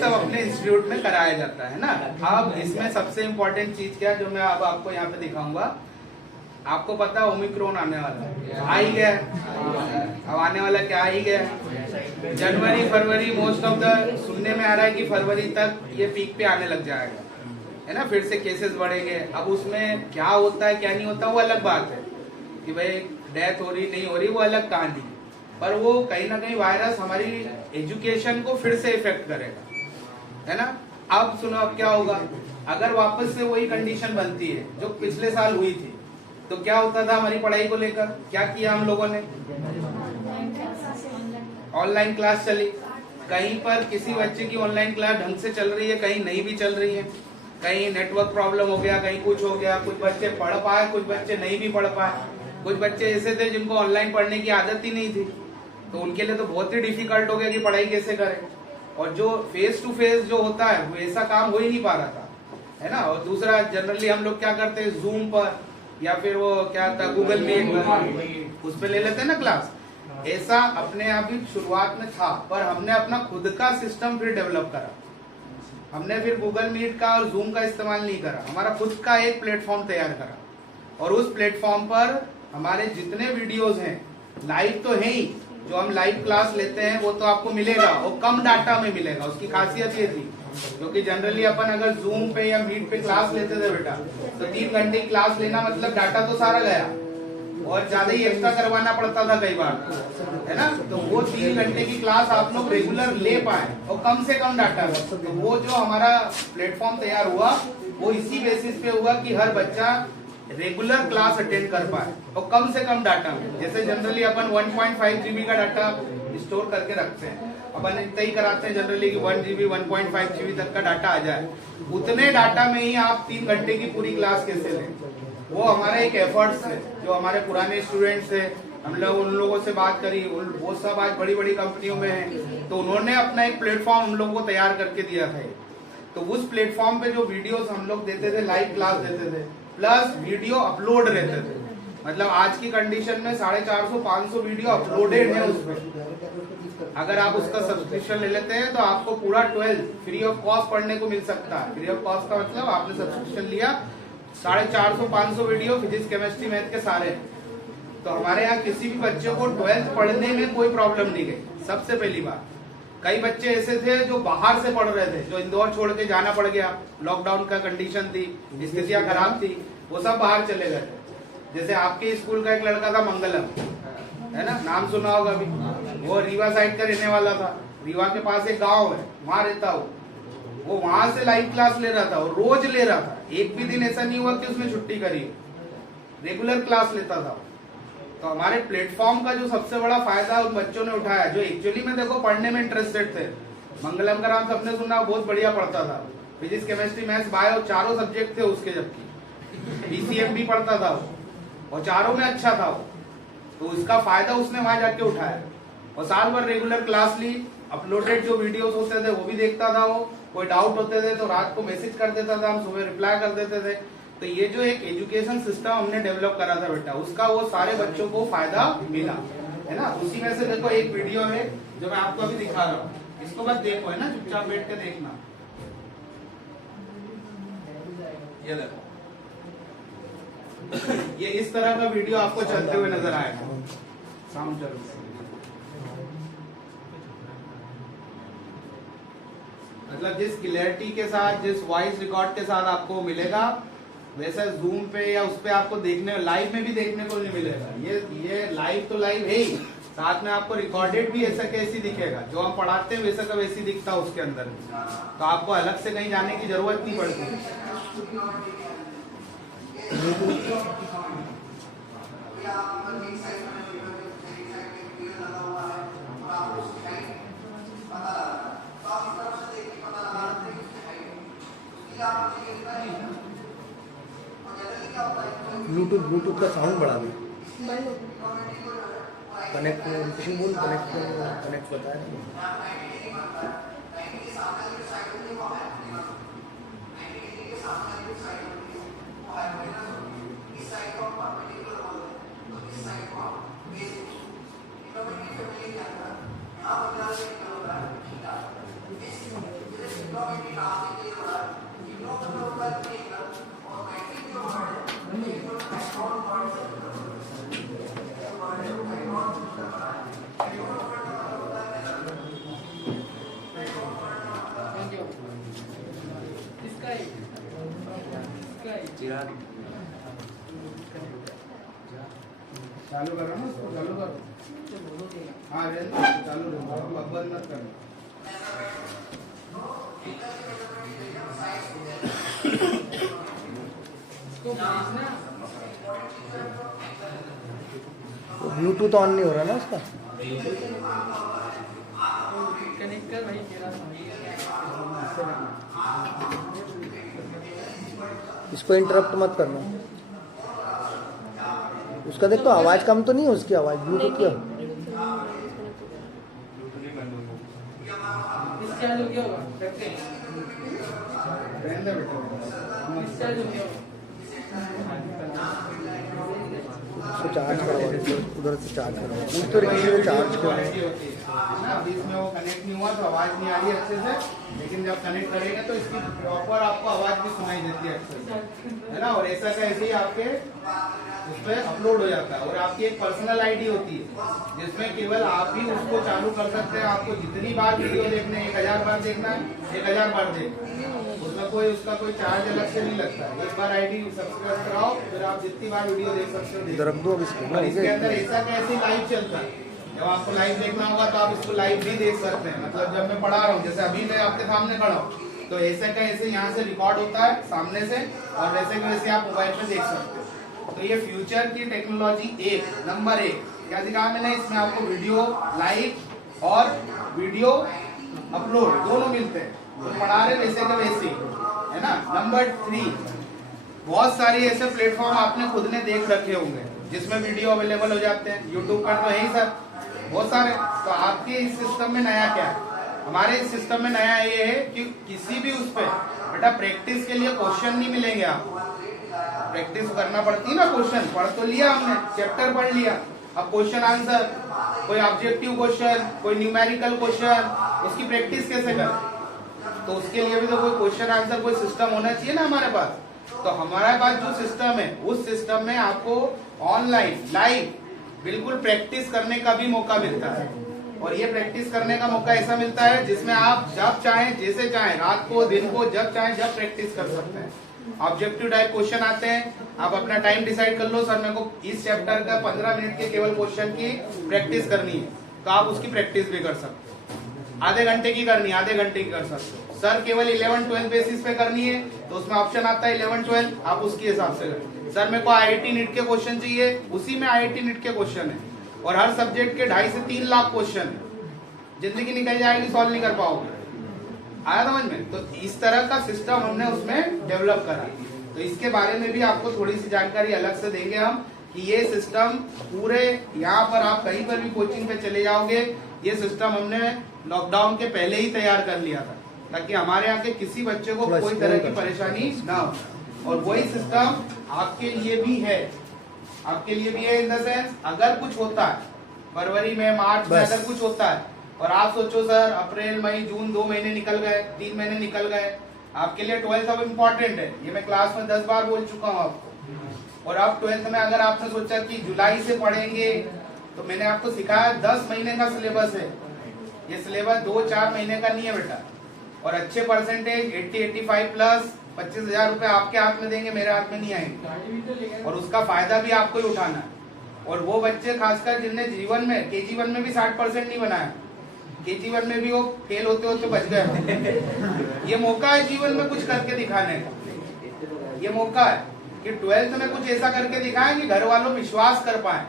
सब अपने इंस्टीट्यूट में कराया जाता है ना। अब इसमें सबसे इम्पोर्टेंट चीज क्या है जो मैं अब आपको यहाँ पे दिखाऊंगा। आपको पता है ओमिक्रॉन आने वाला है, आ ही गया है। अब आने वाला क्या, आ ही गया है। जनवरी फरवरी मोस्ट ऑफ द सुनने में आ रहा है कि फरवरी तक ये पीक पे आने लग जाएगा, है ना। फिर से केसेस बढ़ेंगे। अब उसमें क्या होता है क्या नहीं होता वो अलग बात है, कि भाई डेथ हो रही नहीं हो रही वो अलग कहानी, पर वो कहीं ना कहीं वायरस हमारी एजुकेशन को फिर से इफेक्ट करेगा, है ना। अब सुनो, अब क्या होगा अगर वापस से वही कंडीशन बनती है जो पिछले साल हुई थी, तो क्या होता था हमारी पढ़ाई को लेकर। क्या किया हम लोगों ने, ऑनलाइन क्लास चली। कहीं पर किसी बच्चे की ऑनलाइन क्लास ढंग से चल रही है, कहीं नहीं भी चल रही है, कहीं नेटवर्क प्रॉब्लम हो गया, कहीं कुछ हो गया। कुछ बच्चे पढ़ पाए, कुछ बच्चे नहीं भी पढ़ पाए। कुछ बच्चे ऐसे थे जिनको ऑनलाइन पढ़ने की आदत ही नहीं थी, तो उनके लिए तो बहुत ही डिफिकल्ट हो गया कि पढ़ाई कैसे करें। और जो फेस टू फेस जो होता है वो ऐसा काम हो ही नहीं पा रहा था, है ना। और दूसरा जनरली हम लोग क्या करते हैं, जूम पर या फिर वो क्या था गूगल मीट, उस पर ले लेते हैं ना क्लास। ऐसा अपने आप ही शुरुआत में था, पर हमने अपना खुद का सिस्टम फिर डेवलप करा। हमने फिर गूगल मीट का और जूम का इस्तेमाल नहीं करा, हमारा खुद का एक प्लेटफॉर्म तैयार करा। और उस प्लेटफॉर्म पर हमारे जितने वीडियोस हैं, लाइव तो है ही, जो हम लाइव क्लास लेते हैं वो तो आपको मिलेगा, वो कम डाटा में मिलेगा। उसकी खासियत ये थी, क्योंकि जनरली अपन अगर जूम पे या मीट पे क्लास लेते थे बेटा, तो 3 घंटे की क्लास लेना मतलब डाटा तो सारा गया, और ज्यादा ही एक्स्ट्रा करवाना पड़ता था कई बार, है ना। तो वो 3 घंटे की क्लास आप लोग रेगुलर ले पाए और कम से कम डाटा में, तो वो जो हमारा प्लेटफॉर्म तैयार हुआ वो इसी बेसिस पे हुआ कि हर बच्चा रेगुलर क्लास अटेंड कर पाए और कम से कम डाटा में। जैसे जनरली अपन 1.5 GB का डाटा स्टोर करके रखते हैं, अपन इतना ही कराते हैं जनरली कि 1 GB 1.5 GB तक का डाटा आ जाए। उतने डाटा में ही आप 3 घंटे की पूरी क्लास कैसे लें, वो हमारा एक एफर्ट्स है। जो हमारे पुराने स्टूडेंट्स थे, हम लोग उन लोगों से बात करी, वो सब आज बड़ी बड़ी कंपनियों में हैं, तो उन्होंने अपना एक प्लेटफॉर्म हम लोगों को तैयार करके दिया था। तो उस प्लेटफॉर्म पे जो वीडियोस हम लोग देते थे, लाइव क्लास देते थे, प्लस वीडियो अपलोड रहते थे। मतलब आज की कंडीशन में 450-500 वीडियो अपलोडेड है उस पर। अगर आप उसका सब्सक्रिप्शन ले लेते हैं तो आपको पूरा 12 फ्री ऑफ कॉस्ट पढ़ने को मिल सकता है। फ्री ऑफ कॉस्ट का मतलब आपने सब्सक्रिप्शन लिया, 450-500 वीडियो फिजिक्स केमिस्ट्री मैथ के सारे। तो हमारे यहाँ किसी भी बच्चे को 12th पढ़ने में कोई प्रॉब्लम नहीं गई। सबसे पहली बात, कई बच्चे ऐसे थे जो बाहर से पढ़ रहे थे, जो इंदौर छोड़ के जाना पड़ गया, लॉकडाउन का कंडीशन थी, स्थितियां खराब थी, वो सब बाहर चले गए। जैसे आपके स्कूल का एक लड़का था मंगलम, है ना, नाम सुना होगा अभी। वो रीवा साइड का रहने वाला था, रीवा के पास एक गाँव है, वहां रहता वो वहां से लाइव क्लास ले रहा था और रोज ले रहा था। एक भी दिन ऐसा नहीं हुआ कि उसने छुट्टी करी, रेगुलर क्लास लेता था। तो हमारे प्लेटफॉर्म का जो सबसे बड़ा फायदा उन बच्चों ने उठाया जो एक्चुअली में देखो पढ़ने में इंटरेस्टेड थे। मंगलम का नाम सबने सुना, बहुत बढ़िया पढ़ता था, फिजिक्स केमिस्ट्री मैथ्स बायो चारों सब्जेक्ट थे उसके, जबकि पीसीएम भी पढ़ता था वो, और चारों में अच्छा था वो। तो उसका फायदा उसने वहां जाके उठाया और साल भर रेगुलर क्लास ली। अपलोडेड जो वीडियोस होते थे वो भी देखता था वो, कोई डाउट होते थे तो रात को मैसेज कर देता था, हम सुबह रिप्लाई कर देते थे। तो ये जो एक एजुकेशन सिस्टम हमने डेवलप करा था बेटा, उसका वो सारे बच्चों को फायदा मिला, है ना। उसी में से देखो एक वीडियो है जो मैं आपको अभी दिखा रहा हूँ, इसको बस देखो, है ना, चुपचाप बैठ के देखना। ये देखो, ये इस तरह का वीडियो आपको चलते हुए नजर आएगा। साउंड चलो। मतलब जिस क्लियरिटी के साथ, जिस वॉइस रिकॉर्ड के साथ आपको मिलेगा, वैसा जूम पे या उस पे आपको देखने, लाइव में भी देखने को नहीं मिलेगा। ये लाइव तो लाइव है ही, साथ में आपको रिकॉर्डेड भी ऐसा कैसी दिखेगा, जो हम पढ़ाते हैं वैसा का वैसी दिखता है उसके अंदर। तो आपको अलग से कहीं जाने की जरूरत नहीं पड़ती। ब्लूटूथ का साउंड बढ़ा दे, कनेक्ट बोल, कनेक्ट बताया। चालू करो ना उसको, चालू करो। हाँ चालू रहो, बंद मत करना। ब्लूटूथ ऑन नहीं हो रहा ना उसका। कनेक्ट कर भाई मेरा। इसको इंटरप्ट मत करना। उसका देखो आवाज कम तो नहीं है, उसकी आवाज ब्लूटूथ की। डिस्चार्ज हो गया होगा, रखते हैं। रहने दे बेटा। डिस्चार्ज हो गया होगा। उसको चार्ज करवा, उधर से चार्ज करवा, उस तो रिक्शे में चार्ज करवा। ना बीच में वो कनेक्ट नहीं हुआ तो आवाज नहीं आ रही अच्छे से, लेकिन जब कनेक्ट करेंगे तो इसकी प्रॉपर आपको आवाज भी सुनाई देती है अच्छे से, है ना। और ऐसा का ऐसे ही आपके उस पर अपलोड हो जाता है। और आपकी एक पर्सनल आईडी होती है जिसमें केवल आप ही उसको चालू कर सकते हैं। आपको जितनी बार वीडियो देखने, 1000 बार देखना है, 1000 बार देखना, उसमें कोई उसका कोई चार्ज अलग से नहीं लगता है। एक बार आईडी सब्सक्राइब कराओ, फिर आप जितनी बार वीडियो देख सकते हो। इधर रख दो अब इसको। और इसके अंदर ऐसा कैसे लाइव चलता है, जब आपको लाइव देखना होगा तो आप इसको लाइव भी देख सकते हैं। मतलब जब मैं पढ़ा रहा हूँ, जैसे अभी मैं आपके सामने खड़ा हूँ, तो ऐसे का ऐसे यहाँ से रिकॉर्ड होता है सामने से, और वैसे का वैसे आप मोबाइल पे देख सकते हैं। तो ये फ्यूचर की टेक्नोलॉजी नंबर 1 क्या दिखाया मैंने, इसमें आपको वीडियो लाइव और वीडियो अपलोड दोनों मिलते हैं। तो पढ़ा रहे वैसे का वैसे, है ना। नंबर 3, बहुत सारे ऐसे प्लेटफॉर्म आपने खुद ने देख रखे होंगे जिसमें वीडियो अवेलेबल हो जाते हैं। यूट्यूब पर तो है ही सर, बहुत सारे। तो आपके इस सिस्टम में नया क्या है, हमारे इस सिस्टम में नया ये है कि किसी भी उस पर बेटा प्रैक्टिस के लिए क्वेश्चन नहीं मिलेंगे आपको। प्रैक्टिस करना पड़ती है ना, क्वेश्चन पढ़ तो लिया हमने, चैप्टर पढ़ लिया, अब क्वेश्चन आंसर, कोई ऑब्जेक्टिव क्वेश्चन, कोई न्यूमेरिकल क्वेश्चन, उसकी प्रैक्टिस कैसे करें। तो उसके लिए भी तो कोई क्वेश्चन आंसर, कोई सिस्टम होना चाहिए ना हमारे पास। तो हमारे पास जो सिस्टम है, उस सिस्टम में आपको ऑनलाइन लाइव बिल्कुल प्रैक्टिस करने का भी मौका मिलता है। और ये प्रैक्टिस करने का मौका ऐसा मिलता है जिसमें आप जब चाहें, जैसे चाहें, रात को, दिन को, जब चाहें जब प्रैक्टिस कर सकते हैं। ऑब्जेक्टिव टाइप क्वेश्चन आते हैं, आप अपना टाइम डिसाइड कर लो, सर मेरे को इस चैप्टर का 15 मिनट के केवल क्वेश्चन की प्रैक्टिस करनी है, तो आप उसकी प्रैक्टिस भी कर सकते हो। आधे घंटे की करनी है, आधे घंटे की कर सकते हो। सर केवल 11-12 बेसिस पे करनी है, तो उसमें ऑप्शन आता है 11-12, आप उसके हिसाब से करें। सर मेरे को IIT नीट के क्वेश्चन चाहिए, उसी में IIT नीट के क्वेश्चन है, और हर सब्जेक्ट के 2.5 से 3 लाख क्वेश्चन है, जिंदगी निकल जाएगी, सॉल्व नहीं कर पाओगे। आया समझ में। तो इस तरह का सिस्टम हमने उसमें डेवलप करा। तो इसके बारे में भी आपको थोड़ी सी जानकारी अलग से देंगे हम, कि ये सिस्टम पूरे यहाँ पर आप कहीं पर भी कोचिंग पे चले जाओगे, ये सिस्टम हमने लॉकडाउन के पहले ही तैयार कर लिया था, ताकि हमारे यहाँ के किसी बच्चे को कोई तरह की परेशानी ना हो। और वही सिस्टम आपके लिए भी है, आपके लिए भी है इन द सेंस, अगर कुछ होता है फरवरी में, मार्च में अगर कुछ होता है, और आप सोचो सर अप्रैल, मई, जून 2 महीने निकल गए, 3 महीने निकल गए, आपके लिए 12th अब इम्पोर्टेंट है। ये मैं क्लास में 10 बार बोल चुका हूँ आपको। और अब 12th में अगर आपने सोचा कि जुलाई से पढ़ेंगे, तो मैंने आपको सिखाया 10 महीने का सिलेबस है। ये सिलेबस 2-4 महीने का नहीं है बेटा। और अच्छे परसेंटेज 80-85 प्लस 25,000 रुपए आपके हाथ में देंगे, मेरे हाथ में नहीं आएंगे, और उसका फायदा भी आपको ही उठाना है। और वो बच्चे खासकर जिनने जीवन में KG1 में भी 60% नहीं बनाया, KG1 में भी वो फेल होते होते बच गए। ये मौका है जीवन में कुछ करके दिखाने का। ये मौका है कि 12th में कुछ ऐसा करके दिखाएं कि घर वालों विश्वास कर पाए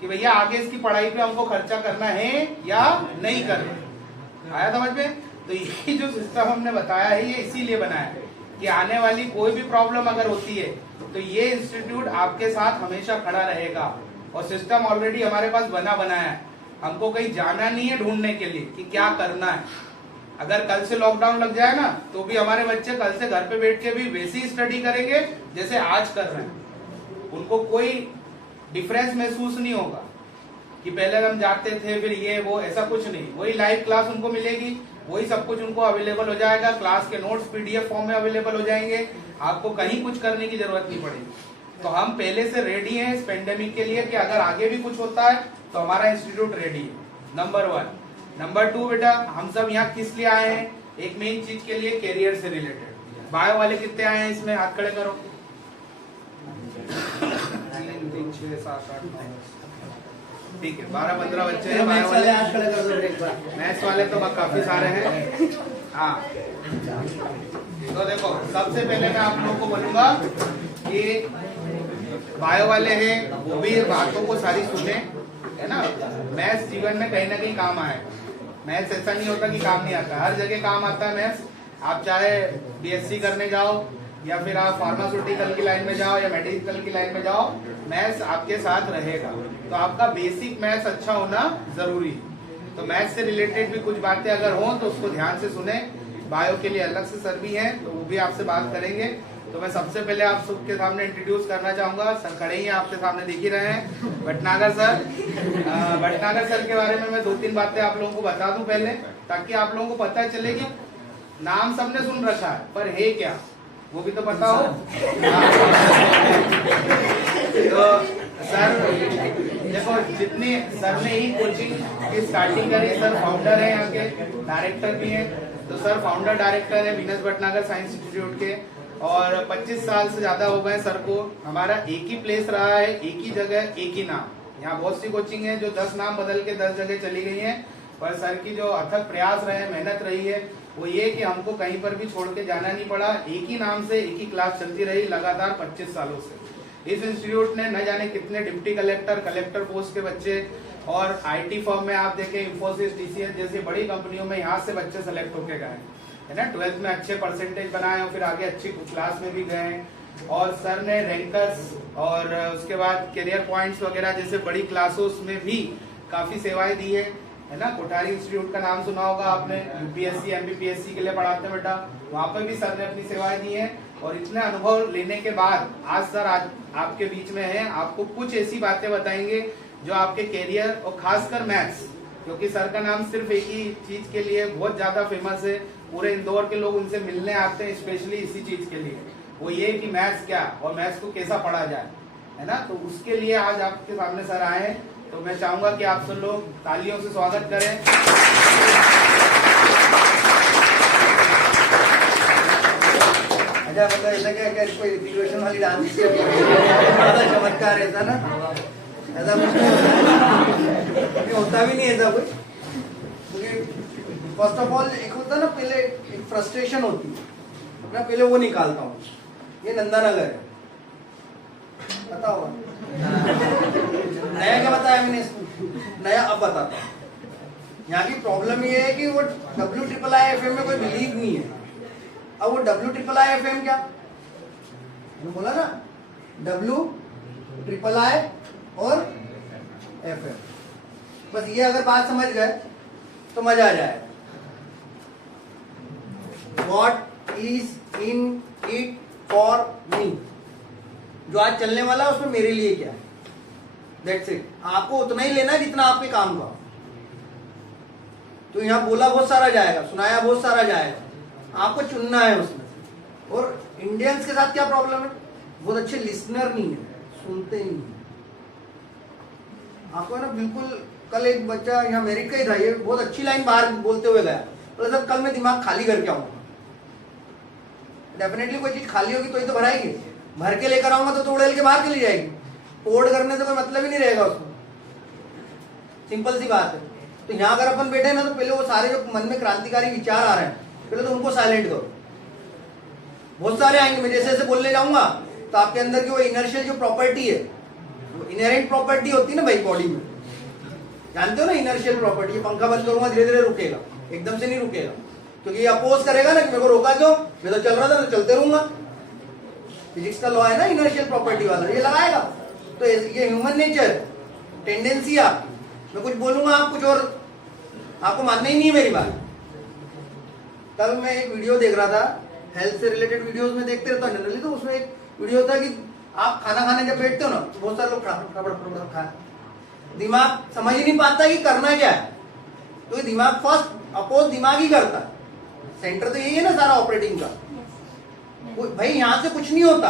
कि भैया आगे इसकी पढ़ाई पे हमको खर्चा करना है या नहीं करना। आया समझ में। तो ये जो सिस्टम हमने बताया है, ये इसीलिए बनाया है कि आने वाली कोई भी प्रॉब्लम अगर होती है तो ये इंस्टीट्यूट आपके साथ हमेशा खड़ा रहेगा। और सिस्टम ऑलरेडी हमारे पास बना बनाया है, हमको कहीं जाना नहीं है ढूंढने के लिए कि क्या करना है। अगर कल से लॉकडाउन लग जाए ना, तो भी हमारे बच्चे कल से घर पे बैठ के भी वैसी ही स्टडी करेंगे जैसे आज कर रहे हैं। उनको कोई डिफरेंस महसूस नहीं होगा कि पहले हम जाते थे फिर ये वो, ऐसा कुछ नहीं। वही लाइव क्लास उनको मिलेगी, वही सब कुछ उनको अवेलेबल हो जाएगा। क्लास के नोट्स पीडीएफ फॉर्म में अवेलेबल हो जाएंगे, आपको कहीं कुछ करने की जरूरत नहीं पड़ेगी। तो हम पहले से रेडी हैं इस पेंडेमिक के लिए कि अगर आगे भी कुछ होता है तो हमारा इंस्टीट्यूट रेडी है, नंबर 1। नंबर 2 बेटा, हम सब यहाँ किस लिए आए हैं? एक मेन चीज के लिए, कैरियर से रिलेटेड। बायो वाले कितने आए हैं इसमें? हाथ खड़े करो। 3, 6, 7, 8, 9, ठीक है, 12-15 बच्चे हैं बायो वाले। मैथ्स वाले तो काफी सारे हैं। हाँ, तो देखो, सबसे पहले मैं आप लोगों को बोलूंगा कि बायो वाले हैं वो भी बातों को सारी सुने, है ना। मैथ्स जीवन में कहीं ना कहीं काम आए। मैथ्स ऐसा नहीं होता कि काम नहीं आता, हर जगह काम आता है मैथ्स। आप चाहे बीएससी करने जाओ या फिर आप फार्मास्यूटिकल की लाइन में जाओ या मेडिकल की लाइन में जाओ, मैथ्स आपके साथ रहेगा। तो आपका बेसिक मैथ्स अच्छा होना जरूरी है। तो मैथ्स से रिलेटेड भी कुछ बातें अगर हो तो उसको ध्यान से सुने। बायो के लिए अलग से सर भी हैं, तो वो भी आपसे बात करेंगे। तो मैं सबसे पहले आप सबके सामने इंट्रोड्यूस करना चाहूंगा, सर खड़े ही हैं आपके सामने, देख ही रहे हैं, भटनागर सर। भटनागर सर के बारे में मैं 2-3 बातें आप लोगों को बता दूं पहले, ताकि आप लोगों को पता चले कि नाम सबने सुन रखा है पर है क्या, वो भी तो पता हो। तो सर देखो, जितनी सर ने ही कोचिंग की स्टार्टिंग करी, सर फाउंडर है यहाँ के, डायरेक्टर भी हैं। तो सर फाउंडर डायरेक्टर है वीनस भटनागर साइंस इंस्टीट्यूट के, और 25 साल से ज्यादा हो गए सर को। हमारा एक ही प्लेस रहा है, एक ही जगह, एक ही नाम। यहाँ बहुत सी कोचिंग है जो 10 नाम बदल के 10 जगह चली गई हैं, पर सर की जो अथक प्रयास रहे, मेहनत रही है, वो ये कि हमको कहीं पर भी छोड़ के जाना नहीं पड़ा। एक ही नाम से एक ही क्लास चलती रही लगातार 25 सालों से। इस इंस्टीट्यूट ने न जाने कितने डिप्टी कलेक्टर, कलेक्टर पोस्ट के बच्चे, और आईटी फर्म में आप देखें इंफोसिस, टीसीएस जैसी बड़ी कंपनियों में यहाँ से बच्चे सेलेक्ट होके गए, है ना। 12th में अच्छे परसेंटेज बनाए और फिर आगे अच्छी क्लास में भी गए। और सर ने रैंकर्स और उसके बाद करियर पॉइंट्स वगैरह जैसे बड़ी क्लासों में भी काफी सेवाएं दी है ना। कोठारी इंस्टीट्यूट का नाम सुना होगा आपने, यूपीएससी एमपीपीएससी के लिए पढ़ाते बेटा, वहाँ पे भी सर ने अपनी सेवाएं दी हैं। और इतने अनुभव लेने के बाद आज सर आपके बीच में है, आपको कुछ ऐसी बातें बताएंगे जो आपके कैरियर और खासकर मैथ्स, क्योंकि सर का नाम सिर्फ एक ही चीज के लिए बहुत ज्यादा फेमस है, पूरे इंदौर के लोग उनसे मिलने आते हैं स्पेशली इसी चीज के लिए, वो ये कि मैथ्स क्या और मैथ्स को कैसा पढ़ा जाए, है ना। तो उसके लिए आज आपके सामने सर आए हैं। तो मैं चाहूंगा कि आप सब लोग तालियों से स्वागत करें। अच्छा, मतलब ऐसा क्या कोई ऋतिक वाली डांस चमत्कार ऐसा ना, ऐसा होता भी नहीं ऐसा कुछ। क्योंकि फर्स्ट ऑफ ऑल एक होता ना, पहले एक फ्रस्ट्रेशन होती है ना, पहले वो निकालता हूँ। ये नंदानगर है, पता होगा। नया क्या बताया मैंने इसको, नया अब बताता हूँ। यहाँ की प्रॉब्लम ये है कि वो WIIFM में कोई बिलीव नहीं है। अब वो WIIFM क्या, बोला ना, WIII और FM, बस ये अगर बात समझ गए तो मजा आ जाएगा। What is in it for me, जो आज चलने वाला है उसमें मेरे लिए क्या है, That's it। आपको उतना ही लेना है जितना आपके काम का। तो यहाँ बोला बहुत सारा जाएगा, सुनाया बहुत सारा जाएगा, आपको चुनना है उसमें। और इंडियंस के साथ क्या प्रॉब्लम है, बहुत अच्छे लिसनर नहीं है, सुनते ही नहीं। आपको ना बिल्कुल, कल एक बच्चा यहाँ मेरिट का ही था, ये बहुत अच्छी लाइन बाहर बोलते हुए गया, तो सर कल मैं दिमाग खाली करके आऊंगा। डेफिनेटली कोई चीज खाली होगी तो ही तो भराएंगे, भर के लेकर आऊंगा तो उड़ेल के बाहर चली जाएगी। पोर्ट करने से कोई मतलब ही नहीं रहेगा उसको, सिंपल सी बात है। तो यहाँ अगर अपन बैठे ना, तो पहले वो सारे जो मन में क्रांतिकारी विचार आ रहे हैं, पहले तो उनको साइलेंट करो। बहुत सारे आएंगे, मैं जैसे जैसे बोलने जाऊंगा तो आपके अंदर की वो इनर्शियल जो प्रॉपर्टी है, वो इनहेरेंट प्रॉपर्टी होती है ना भाई बॉडी में, जानते हो ना इनर्शियल प्रॉपर्टी। पंखा बंद करूंगा धीरे धीरे रुकेगा, एकदम से नहीं रुकेगा, क्योंकि ये अपोज करेगा ना कि मेरे को रोका क्यों, मैं तो चल रहा था, तो चलते रहूंगा। फिजिक्स का लॉ है ना इनर्शियल प्रॉपर्टी वाला, ये लगाएगा। तो ये ह्यूमन नेचर, टेंडेंसी आपकी। मैं कुछ बोलूंगा, आप कुछ और, आपको मानना ही नहीं है मेरी बात। कल मैं एक वीडियो देख रहा था, हेल्थ से रिलेटेड वीडियोस में देखते रहता हूँ जनरली, तो उसमें एक वीडियो था कि आप खाना खाने जब बैठते हो ना, तो बहुत सारे लोग फटाफट खा, दिमाग समझ ही नहीं पाता कि करना क्या है। तो दिमाग फर्स्ट अपोज दिमाग ही करता है। सेंटर तो यही है ना सारा ऑपरेटिंग का। भाई यहाँ से कुछ नहीं होता,